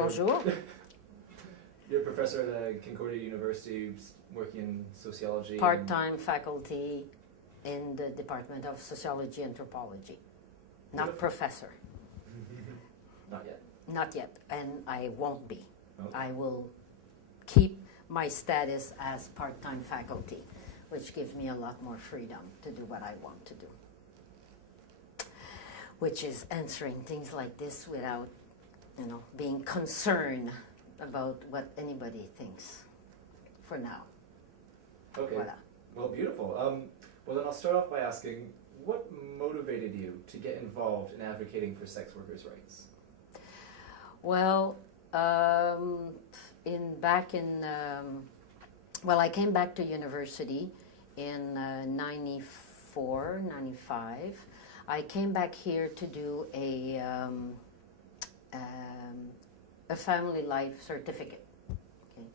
Bonjour. You're a professor at Concordia University working in sociology. Part-time faculty in the Department of Sociology and Anthropology. Not professor. Not yet. Not yet, and I won't be. Okay. I will keep my status as part-time faculty, which gives me a lot more freedom to do what I want to do, which is answering things like this without, being concerned about what anybody thinks for now. Okay. Voilà. Well, beautiful. Well, then I'll start off by asking, what motivated you to get involved in advocating for sex workers' rights? Well, I came back to university in 94, 95. I came back here to do a family life certificate. Okay.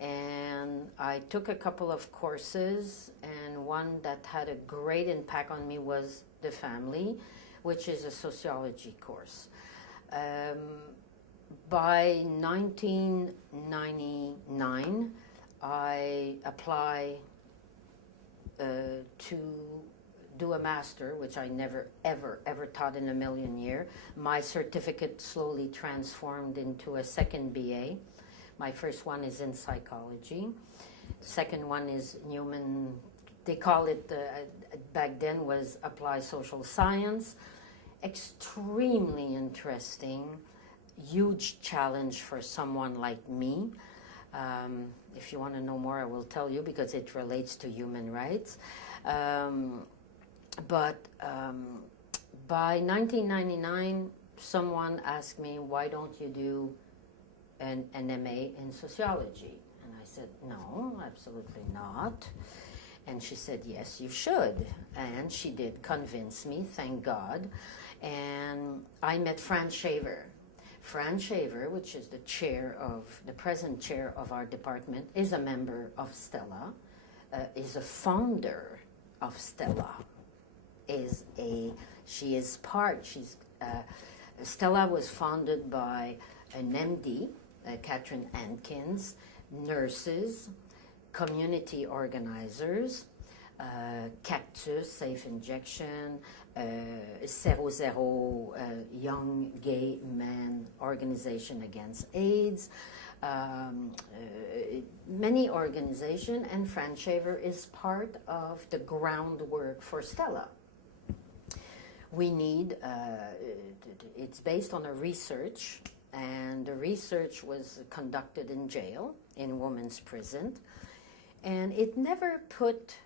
And I took a couple of courses, and one that had a great impact on me was The Family, which is a sociology course. By 1999, I applied to do a master, which I never, ever taught in a million years. My certificate slowly transformed into a second BA. My first one is in psychology. Second one is they call it, back then was applied social science. Extremely interesting. Huge challenge for someone like me. If you want to know more, I will tell you because it relates to human rights. But by 1999, someone asked me, why don't you do an MA in sociology? And I said, no, absolutely not. And she said, yes, you should. And she did convince me, thank God. And I met Fran Shaver. Fran Shaver, which is the present chair of our department, is a member of Stella, is a founder of Stella. Stella was founded by an MD, Catherine Atkins, nurses, community organizers, Cactus, Safe Injection, 00, Young Gay Men Organization Against AIDS, many organizations, and Fran Shaver is part of the groundwork for Stella. We need, it's based on a research, and the research was conducted in jail, in women's prison, and it never put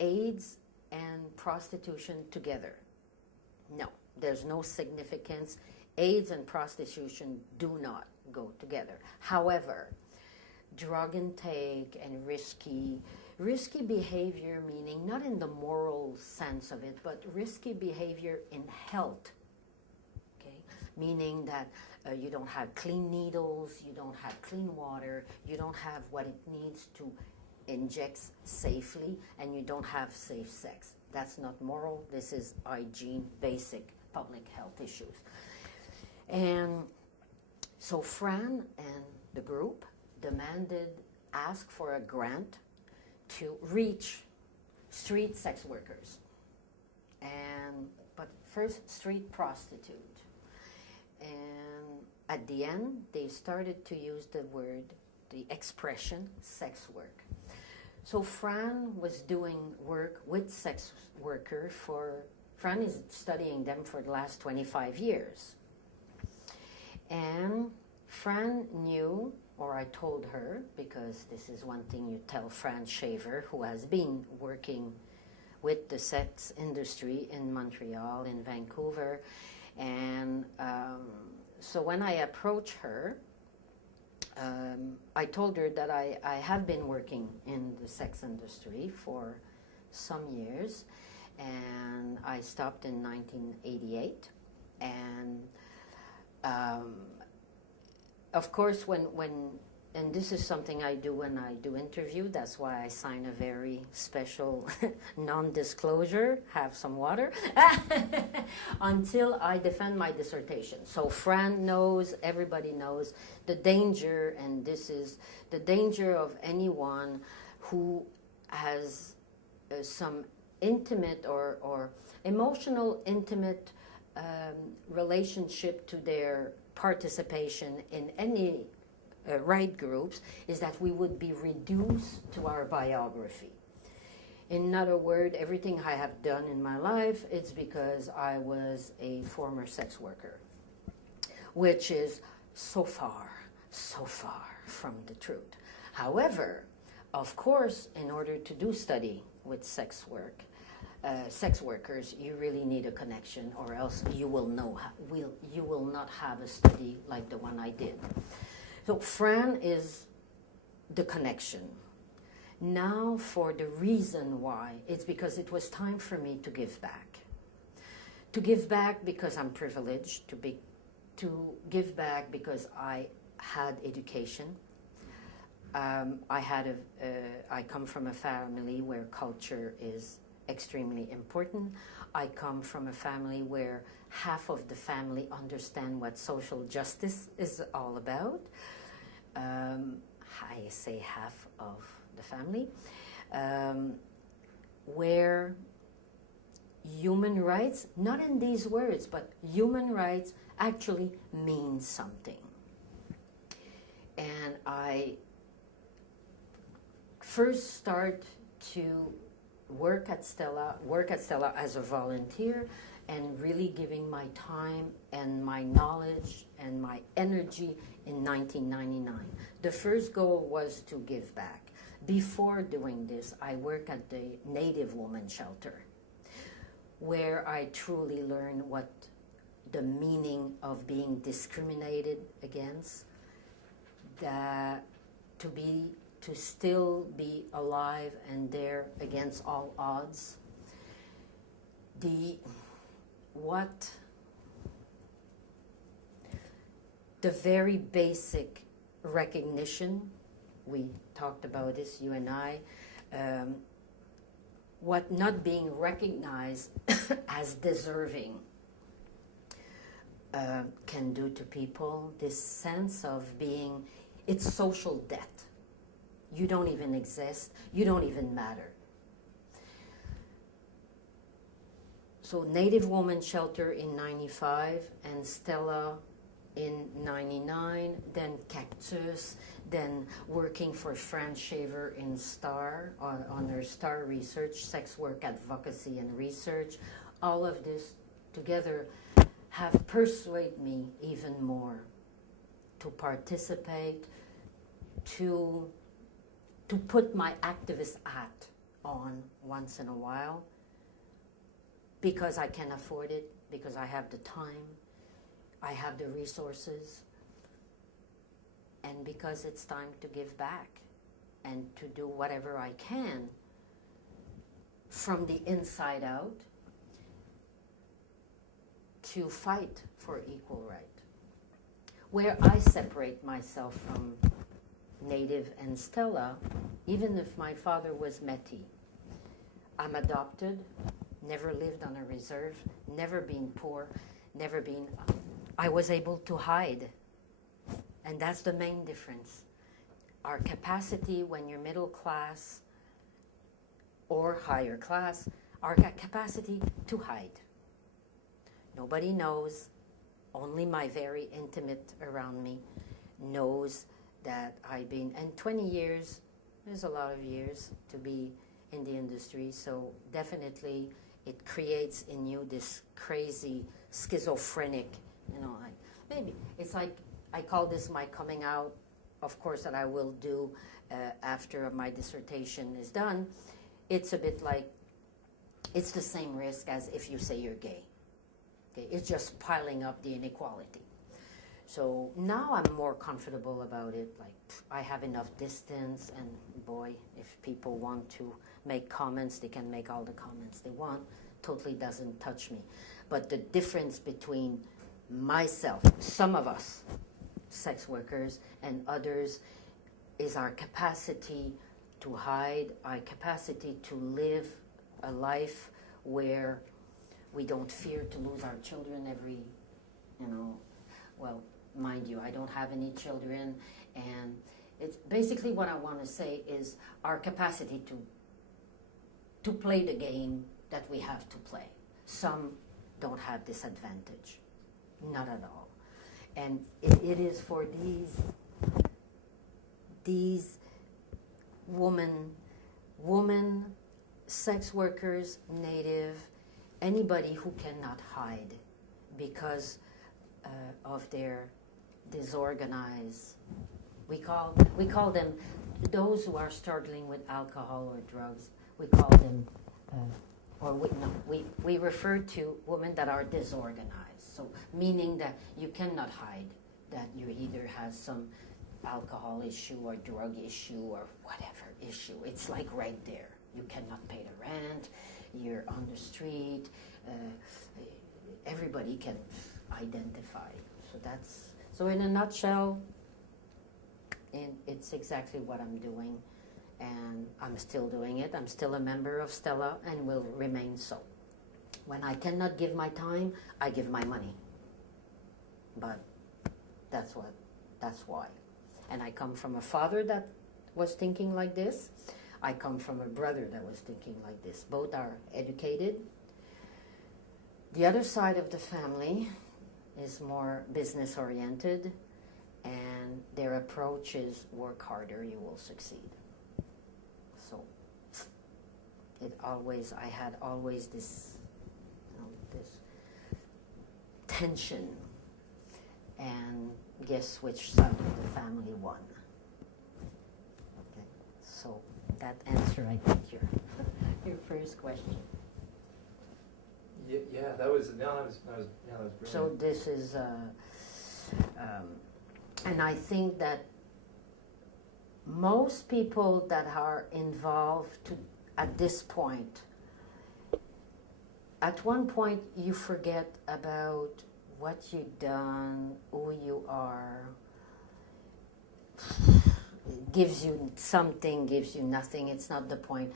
AIDS and prostitution together. No, there's no significance. AIDS and prostitution do not go together. However, drug intake and risky behavior, meaning not in the moral sense of it, but risky behavior in health, okay? Meaning that you don't have clean needles, you don't have clean water, you don't have what it needs to inject safely, and you don't have safe sex. That's not moral. This is hygiene, basic public health issues. And so Fran and the group asked for a grant to reach street sex workers, but first street prostitute. And at the end, they started to use the expression sex work. So Fran was doing work with sex workers Fran is studying them for the last 25 years. And Fran knew, or I told her, because this is one thing you tell Fran Shaver, who has been working with the sex industry in Montreal, in Vancouver. And so when I approached her, I told her that I have been working in the sex industry for some years, and I stopped in 1988. And of course, when and this is something I do when I do interview. That's why I sign a very special non-disclosure, have some water, until I defend my dissertation. So Fran knows, everybody knows the danger, and this is the danger of anyone who has some intimate or emotional intimate relationship to their participation in any right groups, is that we would be reduced to our biography. In other words, everything I have done in my life, it's because I was a former sex worker, which is so far from the truth. However, of course, in order to do study with sex workers, you really need a connection, or else you will not have a study like the one I did. So Fran is the connection. Now for the reason why, it's because it was time for me to give back. To give back because I'm privileged, to give back because I had education. I come from a family where culture is extremely important. I come from a family where half of the family understand what social justice is all about. I say half of the family, where human rights, not in these words, but human rights actually mean something. And I first start to work at Stella as a volunteer, and really giving my time and my knowledge and my energy in 1999. The first goal was to give back. Before doing this, I worked at the Native Woman Shelter, where I truly learned what the meaning of being discriminated against, that to still be alive and there against all odds. The very basic recognition, we talked about this, you and I, what not being recognized as deserving can do to people, this sense of being, it's social debt. You don't even exist, you don't even matter. So Native Woman Shelter in 95, and Stella in 99, then Cactus, then working for Fran Shaver in STAR, on her STAR research, sex work advocacy and research. All of this together have persuaded me even more to participate, to put my activist hat on once in a while, because I can afford it, because I have the time, I have the resources, and because it's time to give back and to do whatever I can from the inside out to fight for equal right. Where I separate myself from Native and Stella, even if my father was Métis. I'm adopted, never lived on a reserve, never been poor, I was able to hide. And that's the main difference. Our capacity when you're middle class or higher class, our capacity to hide. Nobody knows, only my very intimate around me knows that I've been, and 20 years, there's a lot of years to be in the industry, so definitely it creates in you this crazy schizophrenic, like, maybe, it's like, I call this my coming out, of course, that I will do after my dissertation is done. It's a bit like, it's the same risk as if you say you're gay. Okay? It's just piling up the inequality. So now I'm more comfortable about it. Like, I have enough distance, and boy, if people want to make comments, they can make all the comments they want. Totally doesn't touch me. But the difference between myself, some of us, sex workers, and others, is our capacity to hide, our capacity to live a life where we don't fear to lose our children every, well, mind you, I don't have any children, and it's basically what I want to say is our capacity to play the game that we have to play. Some don't have this advantage, not at all. And it is for these women, sex workers, native, anybody who cannot hide because of their disorganized. We call them those who are struggling with alcohol or drugs. We call them, we refer to women that are disorganized. So meaning that you cannot hide that you either have some alcohol issue or drug issue or whatever issue. It's like right there. You cannot pay the rent. You're on the street. Everybody can identify. So in a nutshell, it's exactly what I'm doing, and I'm still doing it. I'm still a member of Stella and will remain so. When I cannot give my time, I give my money. But that's why. And I come from a father that was thinking like this. I come from a brother that was thinking like this. Both are educated. The other side of the family is more business oriented, and their approach is work harder, you will succeed. So I had always this, this tension, and guess which side of the family won? Okay, so that answer, I think, your first question. Yeah, that was brilliant. So this is, and I think that most people that are involved at this point, at one point you forget about what you've done, who you are. Gives you something, gives you nothing. It's not the point.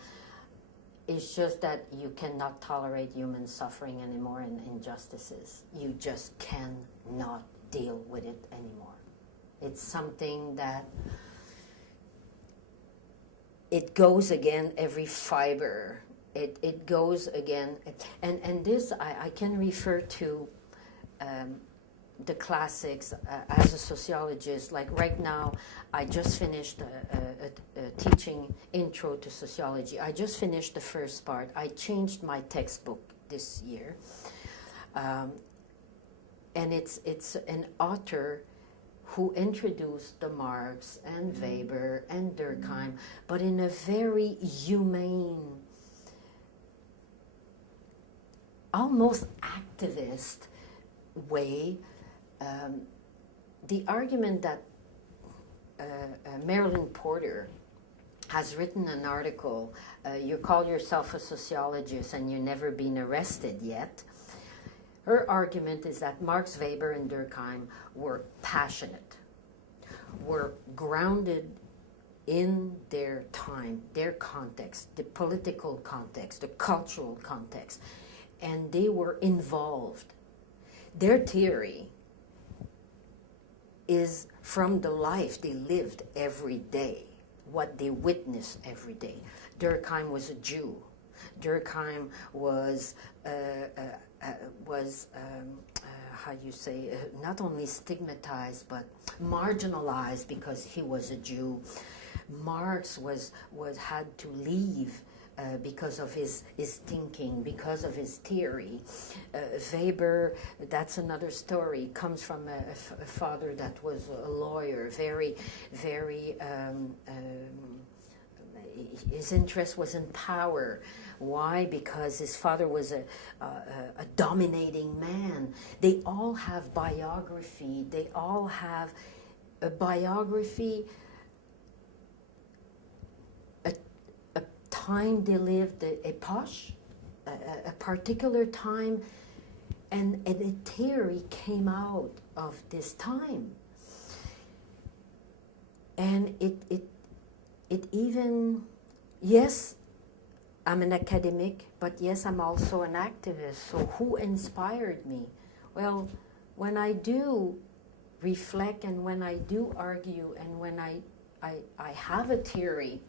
It's just that you cannot tolerate human suffering anymore and injustices. You just cannot deal with it anymore. It's something that it goes again every fiber. It goes again. And this, I can refer to the classics as a sociologist. Like right now, I just finished a teaching intro to sociology. I just finished the first part. I changed my textbook this year. And it's an author who introduced the Marx and Weber and Durkheim, but in a very humane, almost activist way. The argument that Marilyn Porter has written an article, you call yourself a sociologist and you've never been arrested yet. Her argument is that Marx, Weber, and Durkheim were passionate, were grounded in their time, their context, the political context, the cultural context, and they were involved. Their theory is from the life they lived every day, what they witnessed every day. Durkheim was a Jew. Durkheim was how you say, not only stigmatized but marginalized because he was a Jew. Marx had to leave because of his thinking, because of his theory. Weber, that's another story, comes from a father that was a lawyer, very, very, his interest was in power. Why? Because his father was a dominating man. They all have biography. They all have a biography, a time they lived, the epoch, a particular time, and a theory came out of this time. And it even, yes, I'm an academic, but yes, I'm also an activist. So who inspired me? Well, when I do reflect and when I do argue and when I have a theory,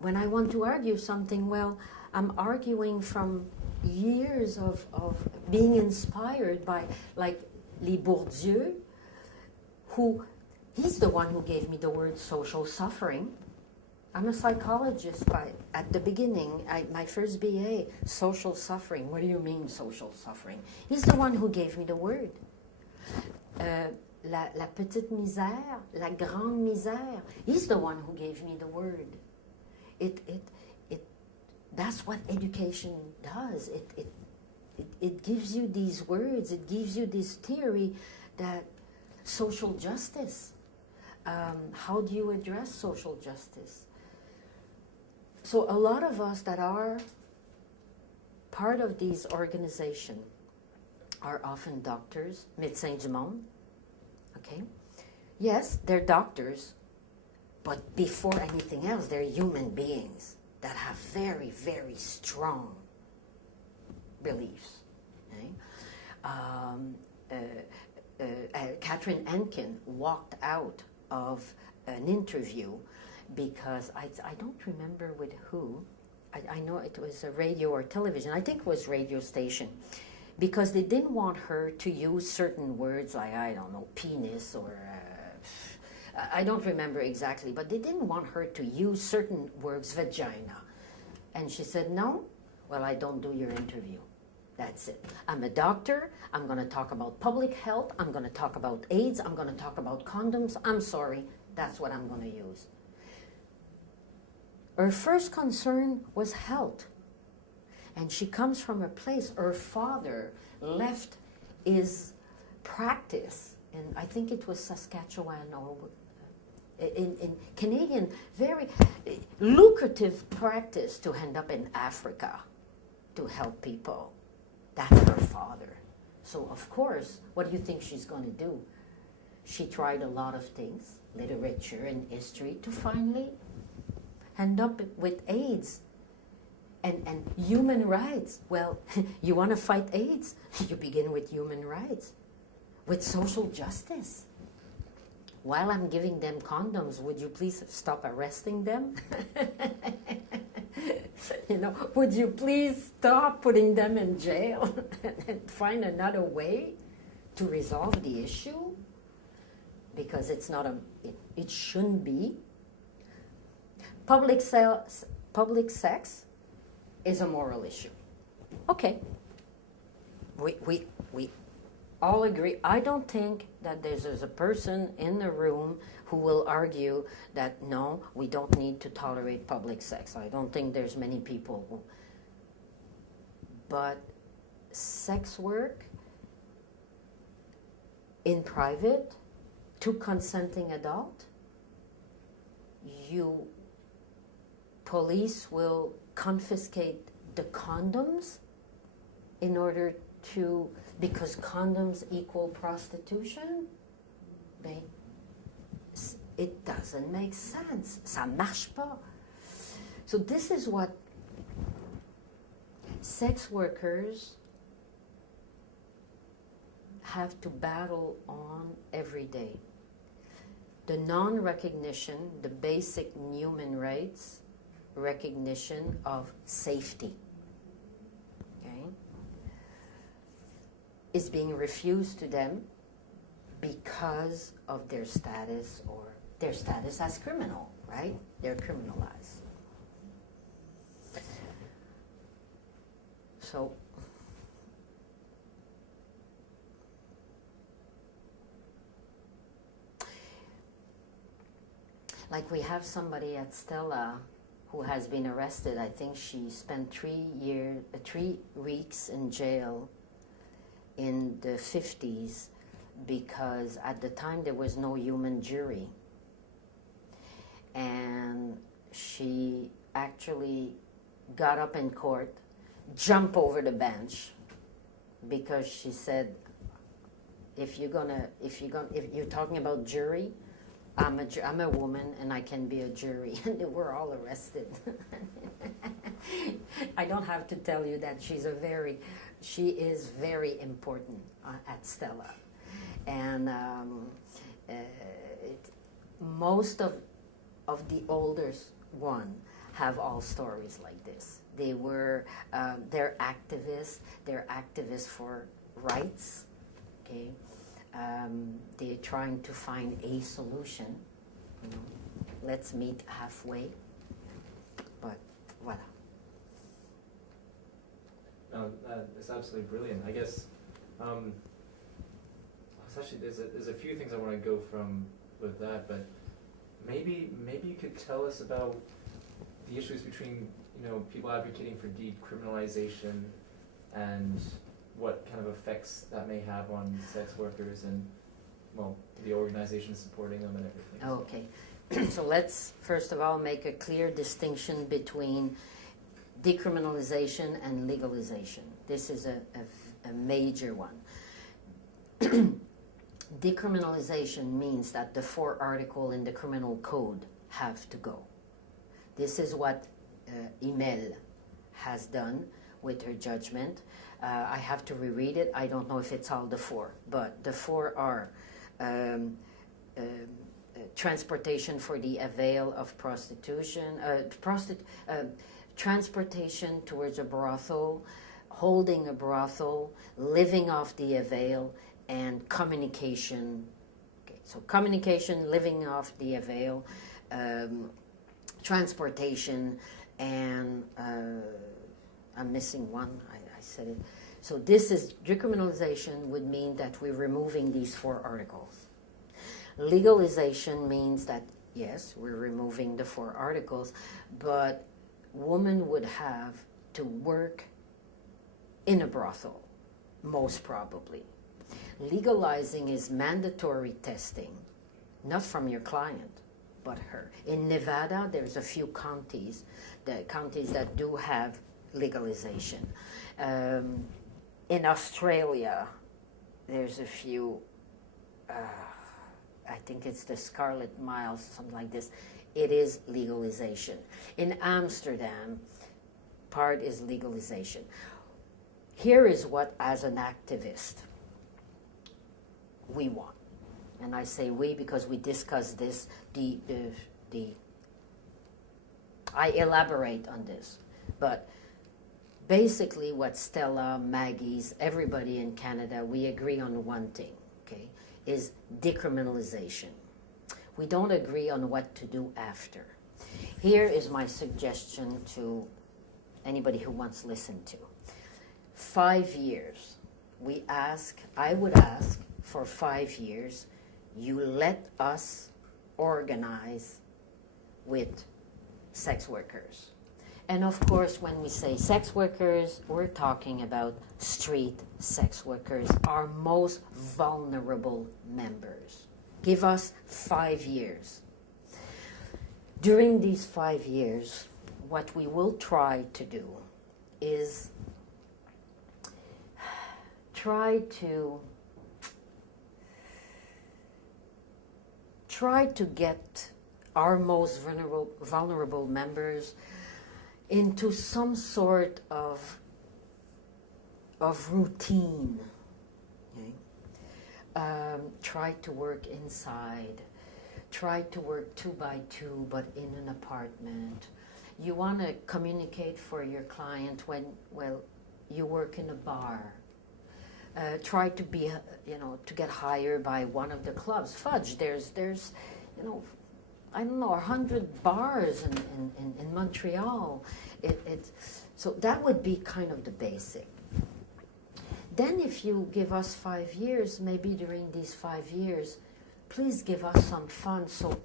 when I want to argue something, well, I'm arguing from years of being inspired by, like, Bourdieu, who, he's the one who gave me the word social suffering. I'm a psychologist at the beginning, my first BA, social suffering. What do you mean, social suffering? He's the one who gave me the word. La petite misère, la grande misère. He's the one who gave me the word. That's what education does. It gives you these words, it gives you this theory that social justice, how do you address social justice? So a lot of us that are part of these organizations are often doctors, médecins du monde, okay? Yes, they're doctors, but before anything else, they're human beings that have very, very strong beliefs. Okay? Catherine Enkin walked out of an interview because I don't remember with who. I know it was a radio or television. I think it was radio station. Because they didn't want her to use certain words like, I don't know, penis or... I don't remember exactly, but they didn't want her to use certain words, vagina. And she said, no, well, I don't do your interview. That's it. I'm a doctor. I'm going to talk about public health. I'm going to talk about AIDS. I'm going to talk about condoms. I'm sorry. That's what I'm going to use. Her first concern was health. And she comes from a place, her father left his practice, and I think it was Saskatchewan or in Canadian, very lucrative practice to end up in Africa to help people. That's her father. So of course, what do you think she's going to do? She tried a lot of things, literature and history, to finally end up with AIDS and human rights. Well, you want to fight AIDS? You begin with human rights, with social justice. While I'm giving them condoms, would you please stop arresting them? Would you please stop putting them in jail and find another way to resolve the issue? Because it's not it shouldn't be. Public sex is a moral issue. Okay. We all agree. I don't think that there's a person in the room who will argue that no, we don't need to tolerate public sex. I don't think there's many people who. But sex work in private to consenting adult, police will confiscate the condoms in order to, because condoms equal prostitution? It doesn't make sense. Ça marche pas. So this is what sex workers have to battle on every day. The non-recognition, the basic human rights, recognition of safety, okay, is being refused to them because of their status as criminal, right? They're criminalized. So like we have somebody at Stella who has been arrested. I think she spent 3 weeks in jail in the 50s because at the time there was no human jury. And she actually got up in court, jumped over the bench, because she said, if you're talking about jury, I'm a woman and I can be a jury, and they were all arrested. I don't have to tell you that she is very important at Stella, and most of the older one have all stories like this. They're activists. They're activists for rights. Okay. They're trying to find a solution. You know, let's meet halfway. But voila. No, it's absolutely brilliant. I guess actually there's a few things I want to go from with that, but maybe you could tell us about the issues between people advocating for decriminalization and what kind of effects that may have on sex workers and, well, the organizations supporting them and everything. Okay. So let's first of all make a clear distinction between decriminalization and legalization. This is a major one. Decriminalization means that the 4 articles in the criminal code have to go. This is what Imel has done with her judgment. I have to reread it. I don't know if it's all the 4, but the 4 are transportation for the avail of prostitution, transportation towards a brothel, holding a brothel, living off the avail, and communication. Okay, so communication, living off the avail, transportation, and I'm missing one. I said it. So this is decriminalization would mean that we're removing these 4 articles. Legalization means that yes, we're removing the 4 articles, but women would have to work in a brothel, most probably. Legalizing is mandatory testing, not from your client, but her. In Nevada, there's a few counties that do have legalization. In Australia, there's a few, I think it's the Scarlet Miles, something like this. It is legalization. In Amsterdam, part is legalization. Here is what, as an activist, we want. And I say we because we discuss this, I elaborate on this. But basically what Stella, Maggie's, everybody in Canada, we agree on one thing, okay, is decriminalization. We don't agree on what to do after. Here is my suggestion to anybody who wants to listen to. 5 years. I would ask for 5 years, you let us organize with sex workers. And of course, when we say sex workers, we're talking about street sex workers, our most vulnerable members. Give us 5 years. During these 5 years, what we will try to do is try to get our most vulnerable members into some sort of routine. Okay? Try to work inside. Try to work 2 by 2, but in an apartment. You want to communicate for your client when, well, you work in a bar. Try to be, to get hired by one of the clubs. Fudge, there's, I don't know, 100 bars in Montreal. So that would be kind of the basic. Then if you give us 5 years, maybe during these 5 years, please give us some fun. So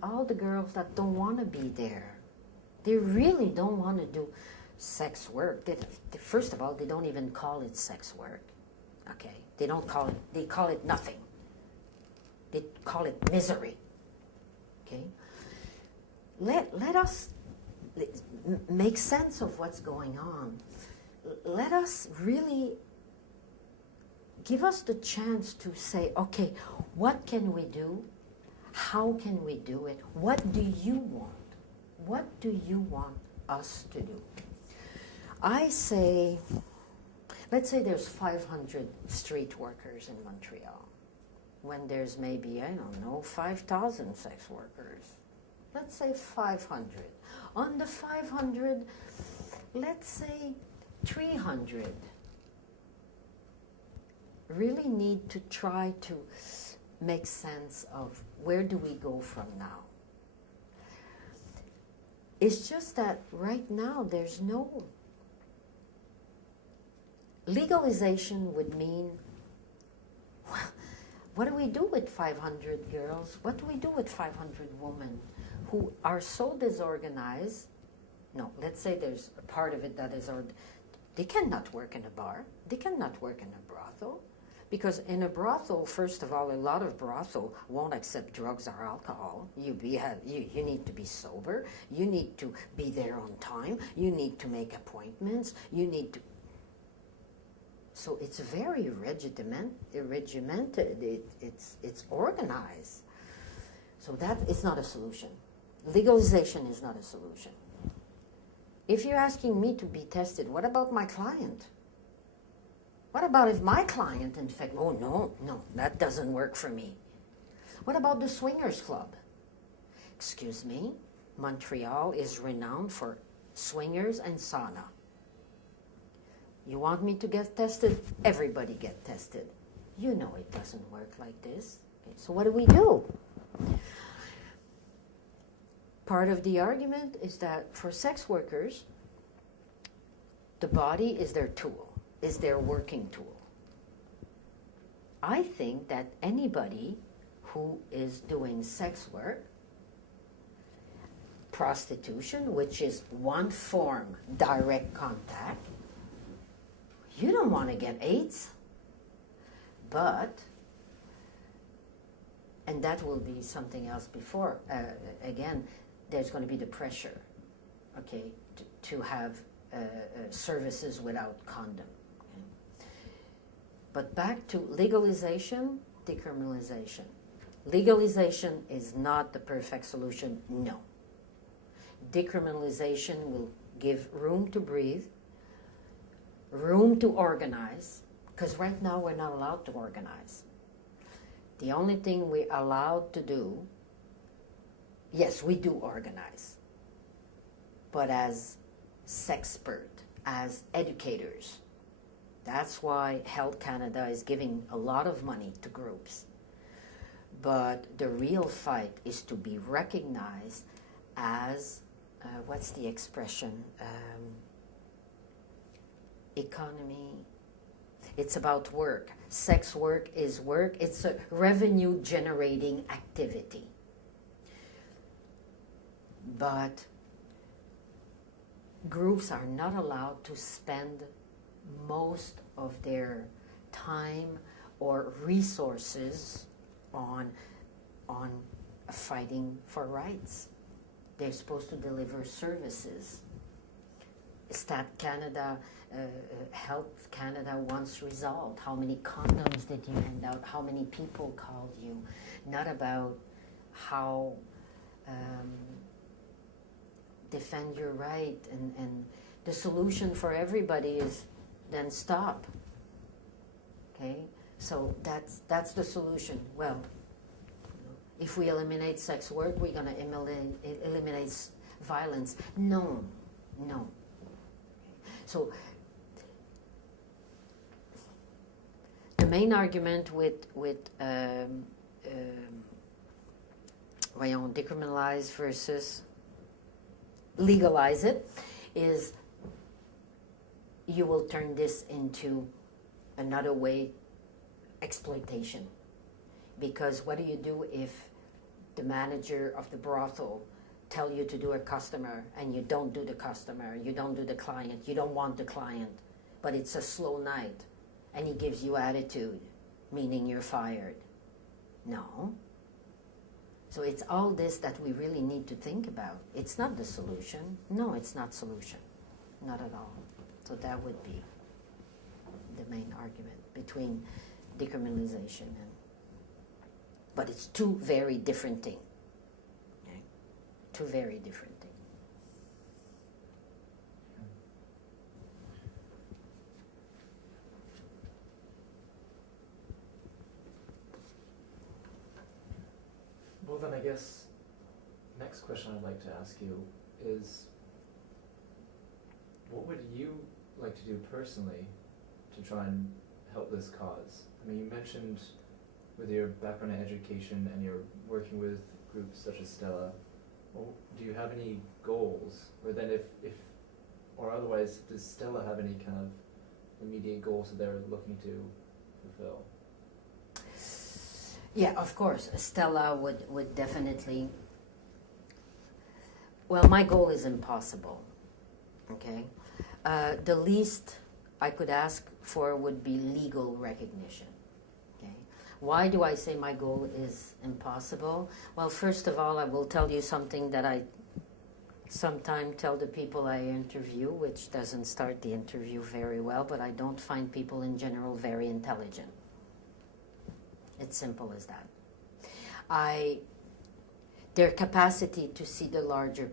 all the girls that don't want to be there, they really don't want to do sex work. First of all, they don't even call it sex work. Okay, they call it nothing. They call it misery. Okay, let us make sense of what's going on. Let us really give us the chance to say, okay, what can we do? How can we do it? What do you want? What do you want us to do? I say, let's say there's 500 street workers in Montreal, when there's maybe, I don't know, 5,000 sex workers. Let's say 500. On the 500, let's say 300 really need to try to make sense of where do we go from now. It's just that right now there's no legalization would mean, well, what do we do with 500 girls? What do we do with 500 women who are so disorganized? No, let's say there's a part of it that is, they cannot work in a bar. They cannot work in a brothel. Because in a brothel, first of all, a lot of brothel won't accept drugs or alcohol. You need to be sober. You need to be there on time. You need to make appointments. You need to... So it's very regimented. It's organized. So that is not a solution. Legalization is not a solution. If you're asking me to be tested, what about my client? What about if my client infects? Oh, no, that doesn't work for me. What about the swingers club? Excuse me, Montreal is renowned for swingers and sauna. You want me to get tested? Everybody get tested. You know it doesn't work like this. Okay, so what do? Part of the argument is that for sex workers, the body is their tool, is their working tool. I think that anybody who is doing sex work, prostitution, which is one form, direct contact, you don't want to get AIDS, but, and that will be something else before, again, there's going to be the pressure, okay, to have services without condom. Okay? But back to legalization, decriminalization. Legalization is not the perfect solution, no. Decriminalization will give room to breathe, room to organize, because right now we're not allowed to organize. The only thing we're allowed to do, yes, we do organize, but as sexpert, as educators. That's why Health Canada is giving a lot of money to groups. But the real fight is to be recognized as, what's the expression? Economy. It's about work. Sex work is work. It's a revenue generating activity. But groups are not allowed to spend most of their time or resources on fighting for rights. They're supposed to deliver services. Stat Canada, Health Canada wants resolved. How many condoms did you hand out? How many people called you? Not about how defend your right, and the solution for everybody is then stop. Okay, so that's the solution. Well, if we eliminate sex work, we're going to eliminate violence. No. So the main argument with decriminalize versus legalize it is you will turn this into another way, exploitation. Because what do you do if the manager of the brothel tell you to do a customer and you don't do the customer, you don't do the client, you don't want the client, but it's a slow night and he gives you attitude, meaning you're fired? No. So it's all this that we really need to think about. It's not the solution. No, it's not solution. Not at all. So that would be the main argument between decriminalization But it's two very different things. Okay? Two very different things. Well, then I guess next question I'd like to ask you is, what would you like to do personally to try and help this cause? I mean, you mentioned with your background in education and you're working with groups such as Stella, well, do you have any goals? Or then if or otherwise, does Stella have any kind of immediate goals that they're looking to fulfill? Yeah, of course. Stella would definitely. Well, my goal is impossible. Okay? The least I could ask for would be legal recognition. Okay? Why do I say my goal is impossible? Well, first of all, I will tell you something that I sometimes tell the people I interview, which doesn't start the interview very well, but I don't find people in general very intelligent. It's simple as that. Their capacity to see the larger